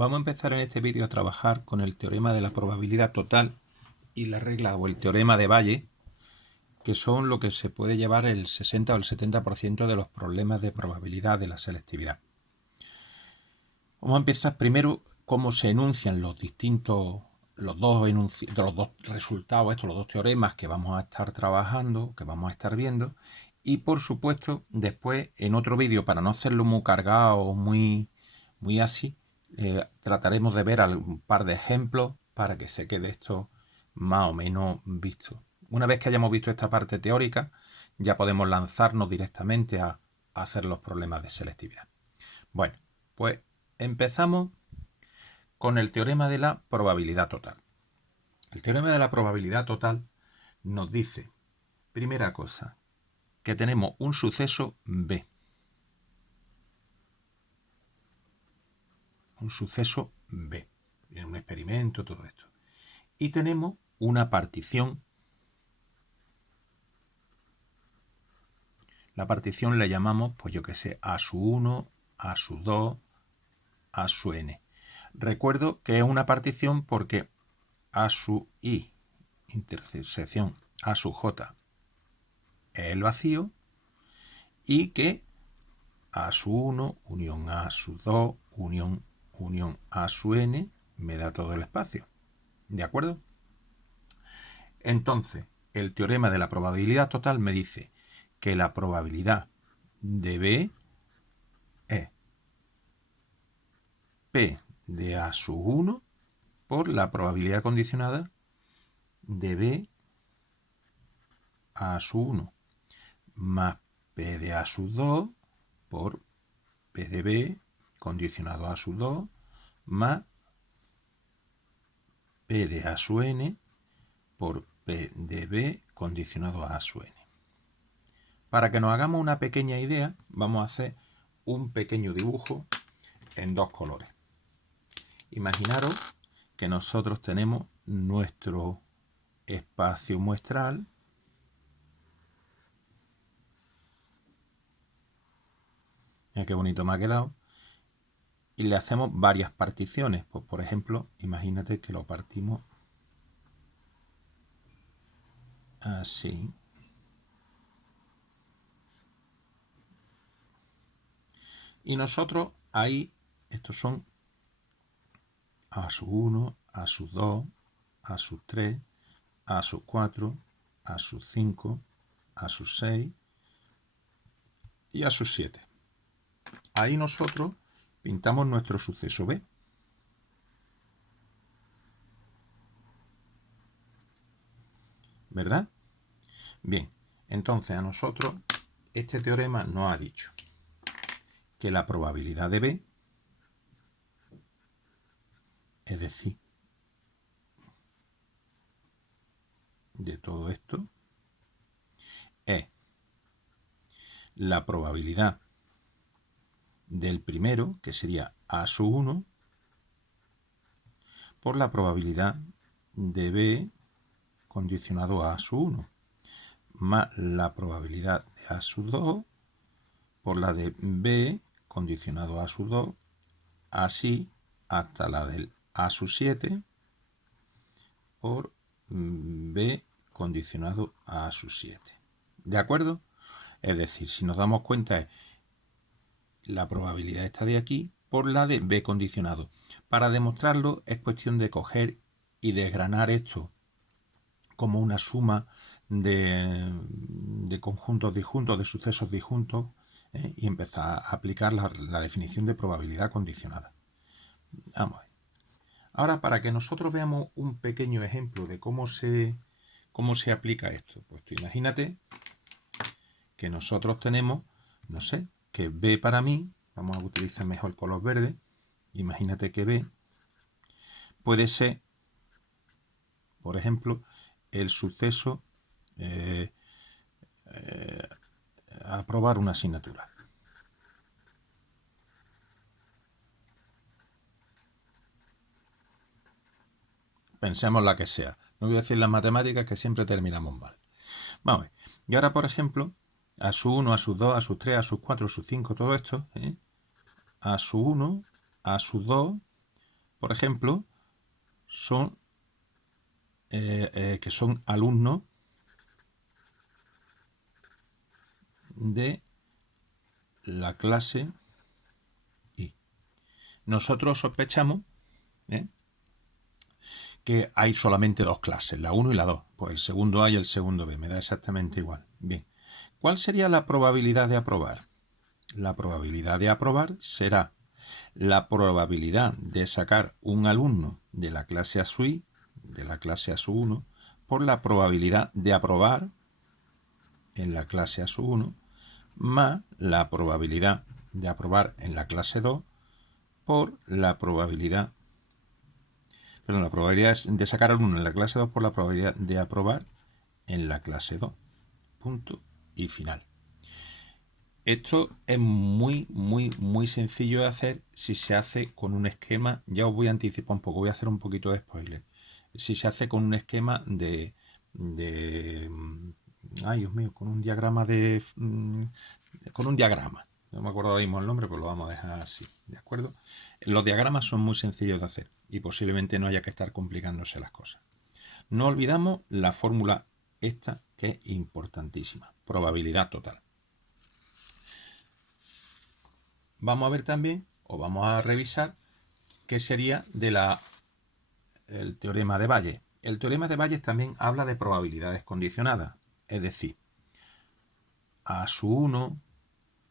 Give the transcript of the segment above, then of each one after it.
Vamos a empezar en este vídeo a trabajar con el teorema de la probabilidad total y la regla o el teorema de Bayes, que son lo que se puede llevar el 60 o el 70% de los problemas de probabilidad de la selectividad. Vamos a empezar primero cómo se enuncian los dos resultados, los dos teoremas que vamos a estar trabajando, que vamos a estar viendo, y por supuesto después en otro vídeo, para no hacerlo muy cargado o muy así, trataremos de ver un par de ejemplos para que se quede esto más o menos visto. Una vez que hayamos visto esta parte teórica, ya podemos lanzarnos directamente a hacer los problemas de selectividad. Bueno, pues empezamos con el teorema de la probabilidad total. El teorema de la probabilidad total nos dice, primera cosa, que tenemos un suceso B. Un suceso B. En un experimento, todo esto. Y tenemos una partición. La partición le llamamos, pues yo que sé, A sub 1, A sub 2, A sub n. Recuerdo que es una partición porque A sub i, intersección A sub j, es el vacío, y que A sub 1, unión A sub 2, unión A sub n, me da todo el espacio. ¿De acuerdo? Entonces, el teorema de la probabilidad total me dice que la probabilidad de B es P de A sub 1 por la probabilidad condicionada de B A sub 1 más P de A sub 2 por P de B condicionado a sub 2 más P de A sub n por P de B condicionado a sub n. Para que nos hagamos una pequeña idea, vamos a hacer un pequeño dibujo en dos colores. Imaginaros que nosotros tenemos nuestro espacio muestral. Mira qué bonito me ha quedado. Y le hacemos varias particiones. Pues por ejemplo, imagínate que lo partimos así. Y nosotros ahí, estos son A sub 1, A sub 2, A sub 3, A sub 4, A sub 5, A sub 6 y A sub 7. Ahí nosotros pintamos nuestro suceso B. ¿Verdad? Bien, entonces a nosotros este teorema nos ha dicho que la probabilidad de B, es decir, de todo esto, es la probabilidad del primero, que sería A sub 1, por la probabilidad de B condicionado a A sub 1, más la probabilidad de A sub 2 por la de B condicionado a A sub 2, así hasta la del A sub 7 por B condicionado a A sub 7. ¿De acuerdo? Es decir, si nos damos cuenta es la probabilidad esta de aquí por la de B condicionado. Para demostrarlo es cuestión de coger y desgranar esto como una suma de conjuntos disjuntos, de sucesos disjuntos, y empezar a aplicar la definición de probabilidad condicionada. Vamos a ver. Ahora, para que nosotros veamos un pequeño ejemplo de cómo se aplica esto, pues tú imagínate que nosotros tenemos, no sé, que B para mí, vamos a utilizar mejor el color verde, imagínate que B puede ser, por ejemplo, el suceso aprobar una asignatura. Pensemos la que sea. No voy a decir las matemáticas que siempre terminamos mal. Vamos a ver. Y ahora, por ejemplo, A sub 1, A sub 2, A sub 3, A sub 4, A sub 5, todo esto, A sub 1, A sub 2, por ejemplo, son que son alumnos de la clase I. Nosotros sospechamos que hay solamente dos clases, la 1 y la 2. Pues el segundo A y el segundo B, me da exactamente igual. Bien, ¿cuál sería la probabilidad de aprobar? La probabilidad de aprobar será la probabilidad de sacar un alumno de la clase ASUI, de la clase ASU1, por la probabilidad de aprobar en la clase ASU1, más la probabilidad de aprobar en la clase 2 por la probabilidad, perdón, la probabilidad de sacar alumno en la clase 2 por la probabilidad de aprobar en la clase 2. Punto y final. Esto es muy sencillo de hacer si se hace con un esquema. Ya os voy a anticipar un poco, voy a hacer un poquito de spoiler. Si se hace con un esquema ay, Dios mío, con un diagrama con un diagrama. No me acuerdo ahora mismo el nombre, pero lo vamos a dejar así, ¿de acuerdo? Los diagramas son muy sencillos de hacer y posiblemente no haya que estar complicándose las cosas. No olvidamos la fórmula esta, que es importantísima. Probabilidad total. Vamos a ver también, o vamos a revisar, qué sería el teorema de Bayes. El teorema de Bayes también habla de probabilidades condicionadas, es decir, A sub 1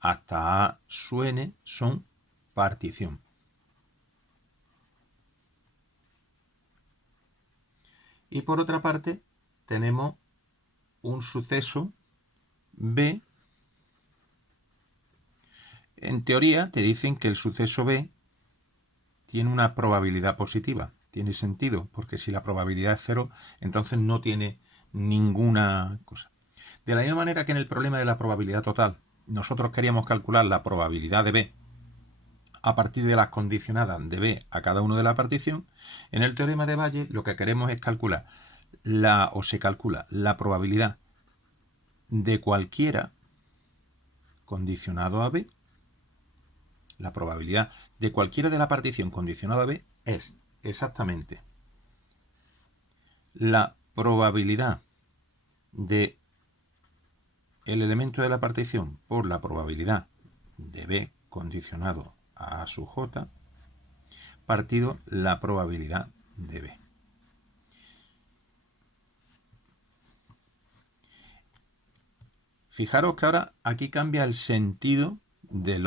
hasta A sub n son partición. Y por otra parte, tenemos un suceso B. En teoría te dicen que el suceso B tiene una probabilidad positiva. Tiene sentido, porque si la probabilidad es 0, entonces no tiene ninguna cosa. De la misma manera que en el problema de la probabilidad total, nosotros queríamos calcular la probabilidad de B a partir de las condicionadas de B a cada uno de la partición, en el teorema de Bayes lo que queremos es calcular se calcula la probabilidad de cualquiera condicionado a B. La probabilidad de cualquiera de la partición condicionado a B es exactamente la probabilidad de el elemento de la partición por la probabilidad de B condicionado a A sub J partido la probabilidad de B. Fijaros que ahora aquí cambia el sentido de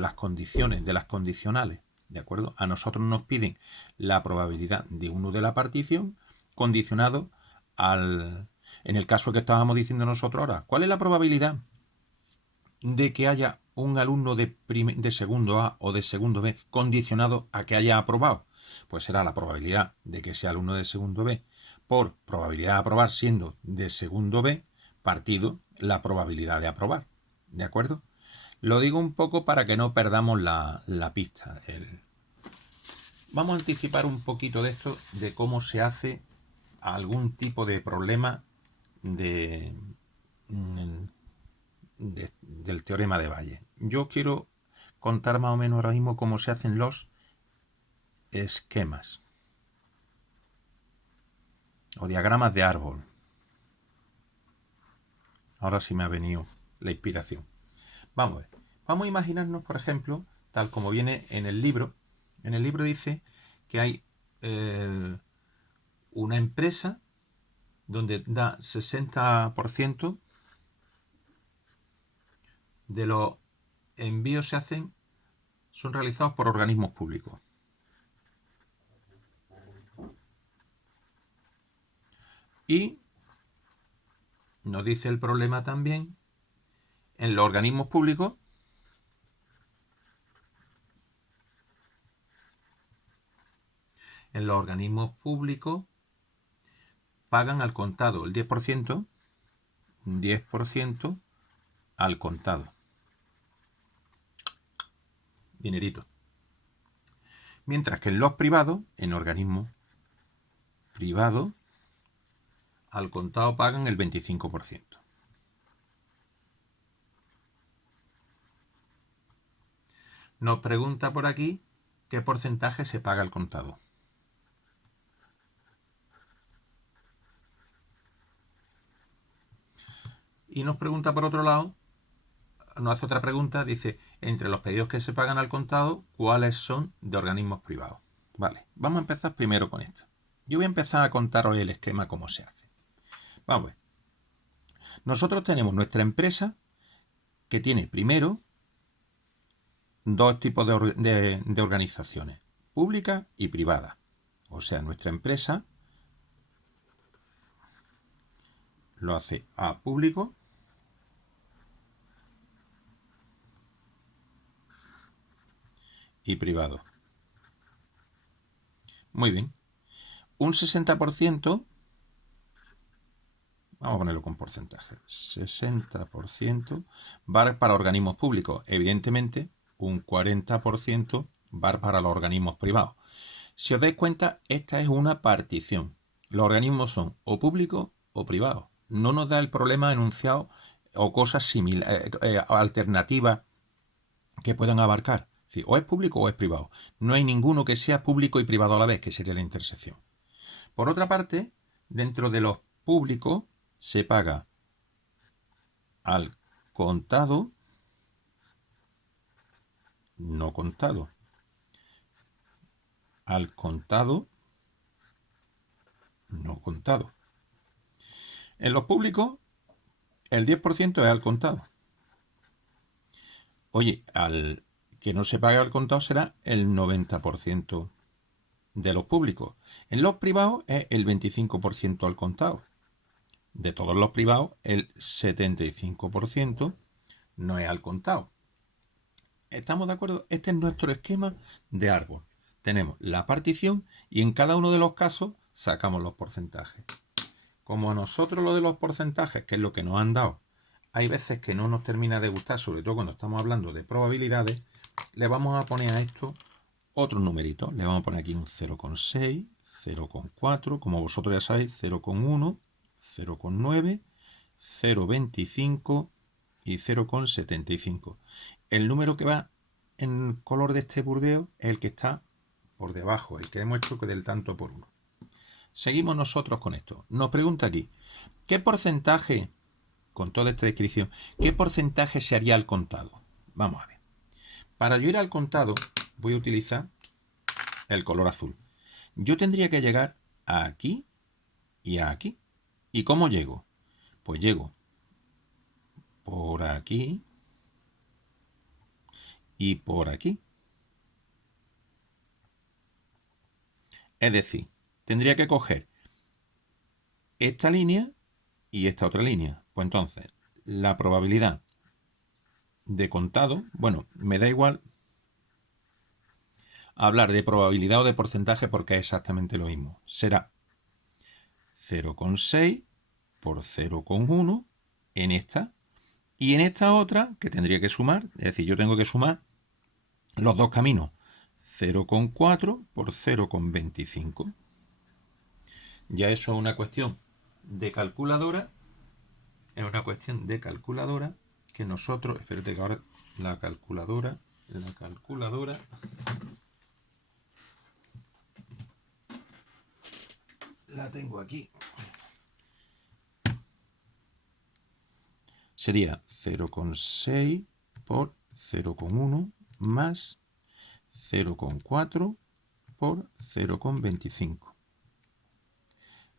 las condiciones, de las condicionales, ¿de acuerdo? A nosotros nos piden la probabilidad de uno de la partición condicionado en el caso que estábamos diciendo nosotros ahora, ¿cuál es la probabilidad de que haya un alumno de segundo A o de segundo B condicionado a que haya aprobado? Pues será la probabilidad de que sea alumno de segundo B por probabilidad de aprobar siendo de segundo B partido la probabilidad de aprobar. ¿De acuerdo? Lo digo un poco para que no perdamos la pista. Vamos a anticipar un poquito de esto, de cómo se hace algún tipo de problema del teorema de Bayes. Yo quiero contar más o menos ahora mismo cómo se hacen los esquemas o diagramas de árbol. Ahora sí me ha venido la inspiración. Vamos a ver. Vamos a imaginarnos, por ejemplo, tal como viene en el libro. En el libro dice que hay una empresa donde da 60% de los envíos son realizados por organismos públicos. Y nos dice el problema también, en los organismos públicos pagan al contado el 10% al contado. Dinerito. Mientras que en los privados, en organismos privados, al contado pagan el 25%. Nos pregunta por aquí qué porcentaje se paga al contado. Y nos pregunta por otro lado, nos hace otra pregunta, dice, entre los pedidos que se pagan al contado, ¿cuáles son de organismos privados? Vale, vamos a empezar primero con esto. Yo voy a empezar a contaros el esquema cómo se hace. Vamos a ver. Nosotros tenemos nuestra empresa que tiene primero dos tipos de organizaciones, públicas y privadas. O sea, nuestra empresa lo hace a público y privado. Muy bien. Un 60%, vamos a ponerlo con porcentaje, 60% va para organismos públicos. Evidentemente, un 40% va para los organismos privados. Si os dais cuenta, esta es una partición. Los organismos son o públicos o privados. No nos da el problema enunciado o cosas similares, alternativas que puedan abarcar. Es decir, o es público o es privado. No hay ninguno que sea público y privado a la vez, que sería la intersección. Por otra parte, dentro de los públicos se paga al contado, no contado, al contado, no contado. En los públicos, el 10% es al contado. Oye, al que no se pague al contado será el 90% de los públicos. En los privados es el 25% al contado. De todos los privados, el 75% no es al contado. ¿Estamos de acuerdo? Este es nuestro esquema de árbol. Tenemos la partición y en cada uno de los casos sacamos los porcentajes. Como a nosotros lo de los porcentajes, que es lo que nos han dado, hay veces que no nos termina de gustar, sobre todo cuando estamos hablando de probabilidades, le vamos a poner a esto otros numeritos. Le vamos a poner aquí un 0,6, 0,4, como vosotros ya sabéis, 0,1, 0,9, 0,25 y 0,75. El número que va en color de este burdeo es el que está por debajo, el que hemos hecho del tanto por uno. Seguimos nosotros con esto. Nos pregunta aquí, ¿qué porcentaje, con toda esta descripción, qué porcentaje se haría al contado? Vamos a ver. Para yo ir al contado voy a utilizar el color azul. Yo tendría que llegar a aquí y a aquí. ¿Y cómo llego? Pues llego por aquí y por aquí. Es decir, tendría que coger esta línea y esta otra línea. Pues entonces, la probabilidad de contado, bueno, me da igual hablar de probabilidad o de porcentaje porque es exactamente lo mismo. Será 0,6 por 0,1 en esta y en esta otra que tendría que sumar, es decir, yo tengo que sumar los dos caminos, 0,4 por 0,25. Ya eso es una cuestión de calculadora, que nosotros, espérate que ahora la calculadora la tengo aquí. Sería 0,6 por 0,1 más 0,4 por 0,25.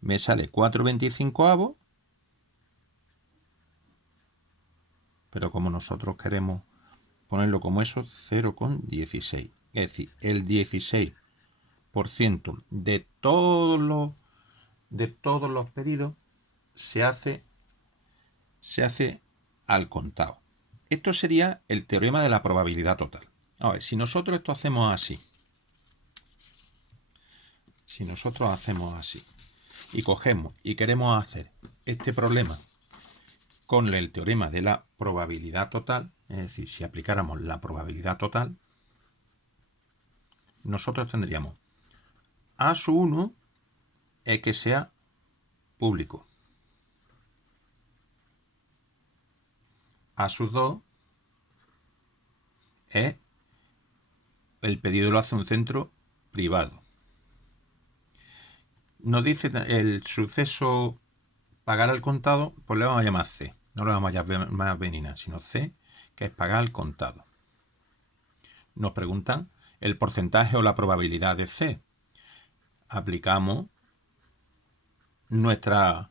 Me sale 4,25avos, pero como nosotros queremos ponerlo como eso, 0,16. Es decir, el 16% de todos los pedidos se hace al contado. Esto sería el teorema de la probabilidad total. A ver, si nosotros esto hacemos así, y cogemos y queremos hacer este problema con el teorema de la probabilidad total, es decir, si aplicáramos la probabilidad total, nosotros tendríamos A sub 1 es que sea público, A sub 2 es el pedido lo hace un centro privado. Nos dice el suceso pagar al contado, pues le vamos a llamar C. No le vamos a llamar B ni nada, sino C, que es pagar al contado. Nos preguntan el porcentaje o la probabilidad de C. Aplicamos nuestra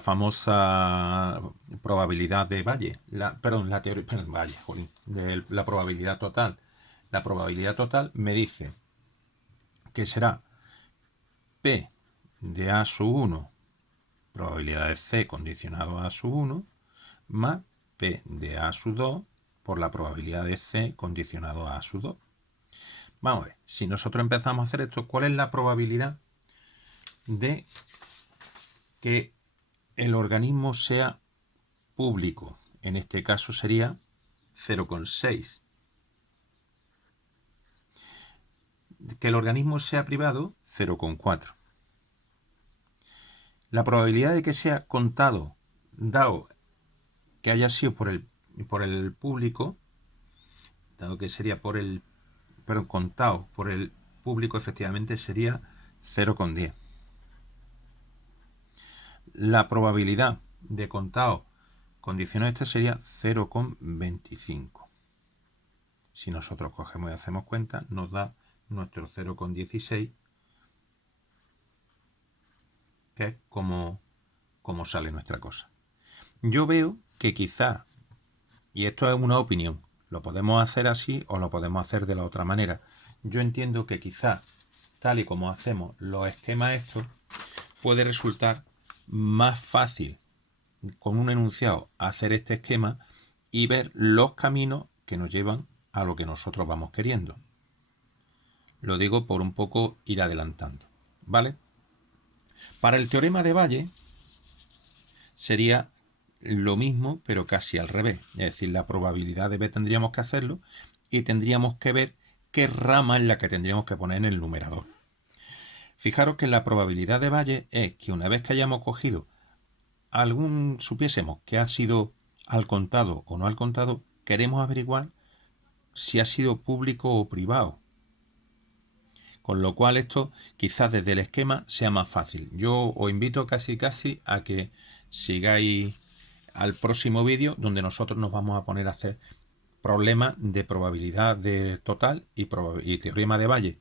famosa probabilidad de Valle, la probabilidad total. La probabilidad total me dice que será P de A sub 1, probabilidad de C condicionado a A sub 1, más P de A sub 2 por la probabilidad de C condicionado a A sub 2. Vamos a ver, si nosotros empezamos a hacer esto, ¿cuál es la probabilidad de que el organismo sea público? En este caso sería 0,6. Que el organismo sea privado, 0,4. La probabilidad de que sea contado, dado que haya sido por el público, dado que sería contado por el público, efectivamente sería 0,10. La probabilidad de contado condicionado esta sería 0,25. Si nosotros cogemos y hacemos cuenta, nos da nuestro 0,16, que es como sale nuestra cosa. Yo veo que quizá, y esto es una opinión, lo podemos hacer así o lo podemos hacer de la otra manera. Yo entiendo que quizá, tal y como hacemos los esquemas estos, puede resultar más fácil con un enunciado hacer este esquema y ver los caminos que nos llevan a lo que nosotros vamos queriendo. Lo digo por un poco ir adelantando, ¿vale? Para el teorema de Valle sería lo mismo, pero casi al revés. Es decir, la probabilidad de B tendríamos que hacerlo y tendríamos que ver qué rama es la que tendríamos que poner en el numerador. Fijaros que la probabilidad de Valle es que una vez que hayamos cogido supiésemos que ha sido al contado o no al contado, queremos averiguar si ha sido público o privado. Con lo cual esto quizás desde el esquema sea más fácil. Yo os invito casi a que sigáis al próximo vídeo donde nosotros nos vamos a poner a hacer problemas de probabilidad de total y teorema de Valle.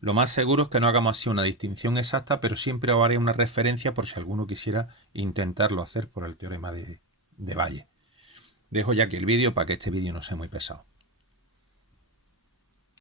Lo más seguro es que no hagamos así una distinción exacta, pero siempre os haré una referencia por si alguno quisiera intentarlo hacer por el teorema de Valle. Dejo ya aquí el vídeo para que este vídeo no sea muy pesado.